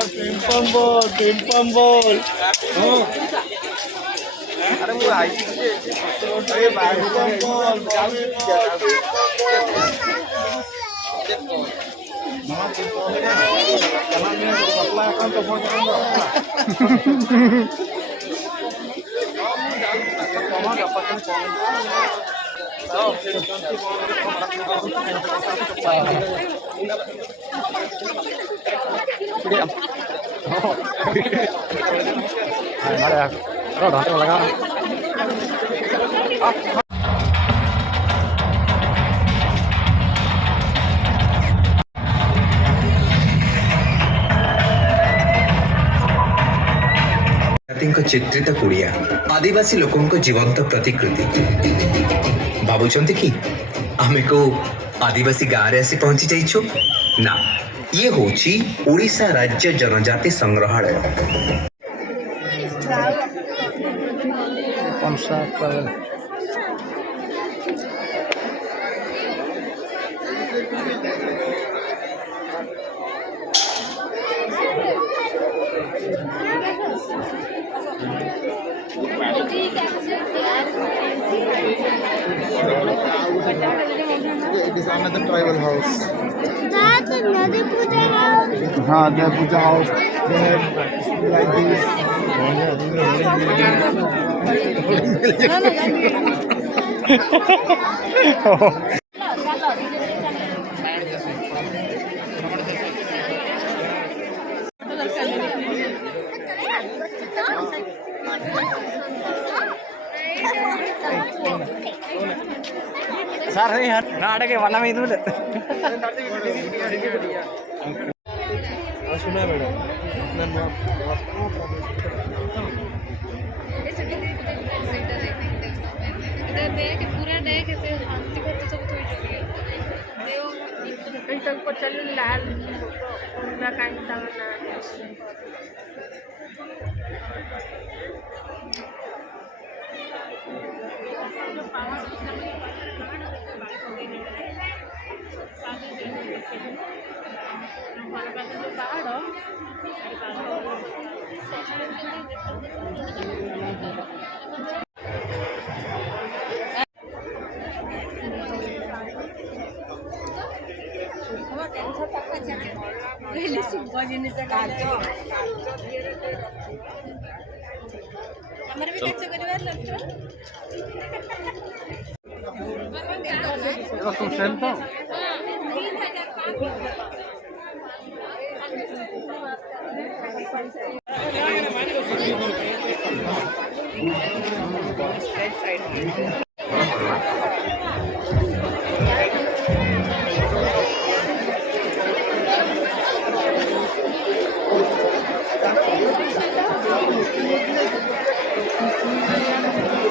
Pimpambol. Oh. Ada mulai. ଜାତିଙ୍କ ଚିତ୍ରିତ କୁଡ଼ିଆ ଆଦିବାସୀ ଲୋକଙ୍କ ଜୀବନ୍ତ ପ୍ରତିକୃତି ଭାବୁଛନ୍ତି କି ଆମେ କୋଉ ଆଦିବାସୀ ଗାଁରେ ଆସି ପହଞ୍ଚି ଯାଇଛୁ ନା ଇଏ ହେଉଛି ଓଡ଼ିଶା ରାଜ୍ୟ ଜନଜାତି ସଂଗ୍ରହାଳୟ It is another tribal house. That's another puja house. The puja house. They have like this. Sar ini na ada ke mana itu deh. सुना मैडम पूरा डेक ऐसे शांति को तो सब थोड़ी चली है देव कहीं तक को चलो लाल पूरा कांड दाना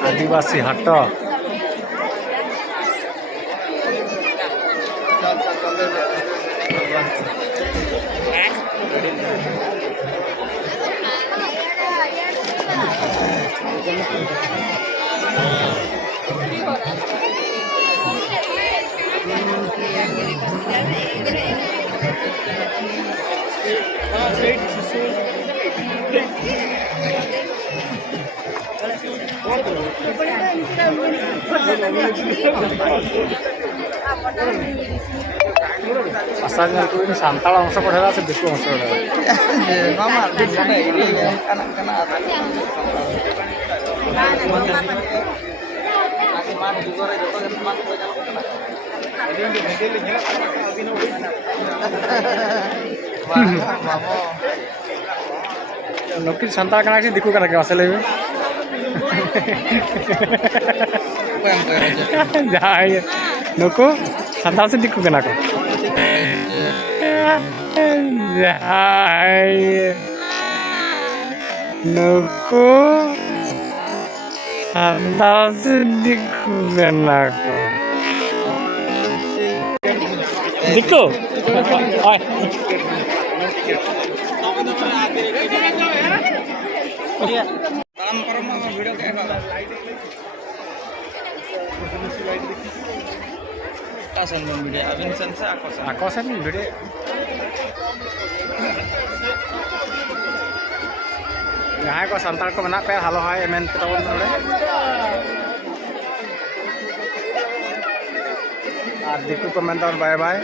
आदिवासी हाट asalnya itu ini santal langsung pada rasa diku langsung ada. Mama di sana ini anak-anak masih mati juga ada jodoh yang teman gue jalan ke Nukil santal kan sih diku kan agak masalah ini. Jangan, nuku santal sih diku kan aku. Jangan, nuku santal sih diku kan aku. Diku, oi. Iya. Dalam perma video kayak apa? Kasan video, abin sense aku Aku sen video. जहाँ को सानताल को मना पे हालो हाय MN पे तबन नोड़े और दिकु को मेन तबन बाय बाय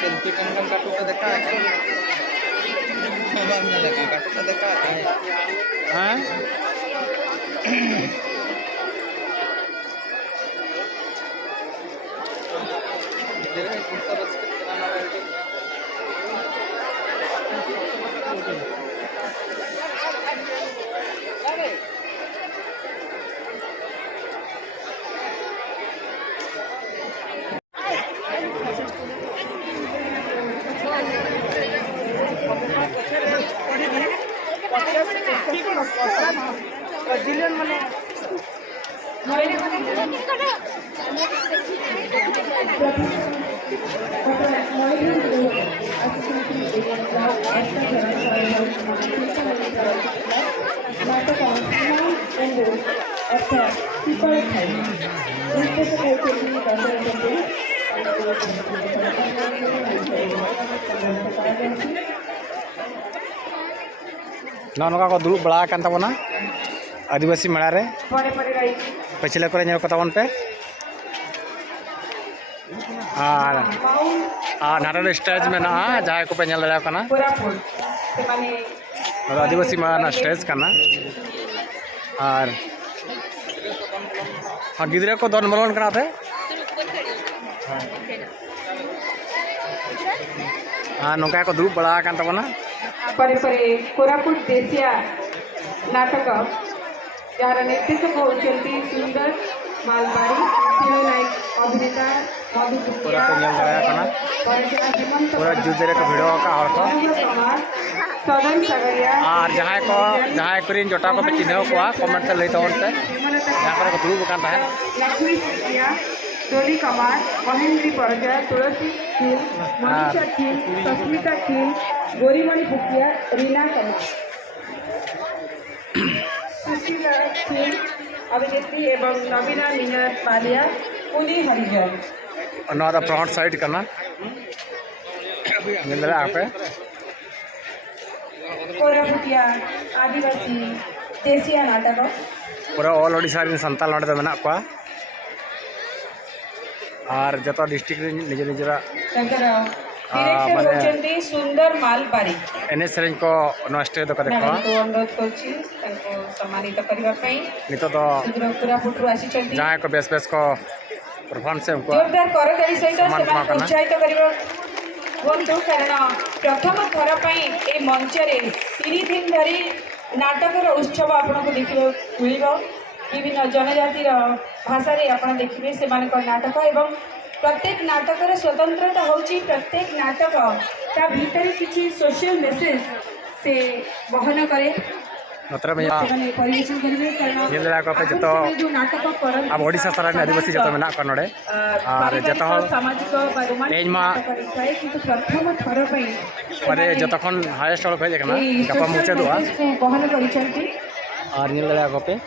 सेल्फी पेन काटू का देखा है बाबा ने लगा काटू का देखा है हैं तेरे कुत्ता बच के कराना है नौका को दुरुब बड़ा कान तबना आदिवासी मेला रे पछिले करे नेल को तबन पे और नाटक स्टेज में ना जहाँ को पे नेल दाड़ा कना आदिवासी मेला स्टेज कना और गिद्रे को दन मलन कना थे नौका को दुरुब बड़ा कान तबना परे परे कोरापुट देसिया नाटक जार निर्देशक होती सुंदर मालबाड़ी नायक अभिनेता पूरा पे नेल दाड़ा कना पूरा जुजरे को भिड़ो का हर को सदन सगरिया और जहाँ को जोटा को पे चिन्ह को कमेंट से लई तवन पे जहाँ पर को दुरुब कान है लक्ष्मी सिंधिया डोली कमार महेंद्री परजा तुलसी खील मनीषा खील सस्मिता खील गोरीमणि भुकिया रीना कमार सुशीला खील अभिनेत्री एवं नवीना मीना पालिया पुनी हरिजन और फ्रंट साइड करना पे कोरापुटिया आदिवासी देसिया नाटक पूरा ऑल ओडिशा सानताल नोडे मेना को और जो डिस्ट्रिक्ट निजे निजरा माने सुंदर मालबारी एने सेरें को स्टेज तो देखो अनुरोध कर सम्मानित करने नित तो कोरापुट आसी जहाँ को बेस बेस को परफॉर्मेंस उनको जोरदार करताली सहित प्रोत्साहित करूँ कारण प्रथम थर पर मंच 3 दिन धरी नाटकर उत्सव आपको देखा मिल विभिन्न जनजातिर भाषा आप देखिए से नाटक एवं प्रत्येक नाटकर स्वतंत्रता होची प्रत्येक नाटक ता भीतर किसी सोशल मेसेज से बहन करे मतलब परिवेशन करेंगे कारण जो नाटक करन अब ओडिशा सारा आदिवासी जो मेना को नोडे और जो सामाजिक तेज मा किंतु प्रथम थर पे माने जतखन हाईएस्ट हल पे देखना गपा मुचे दुआ बहन करिसेंती और नील दड़ा को पे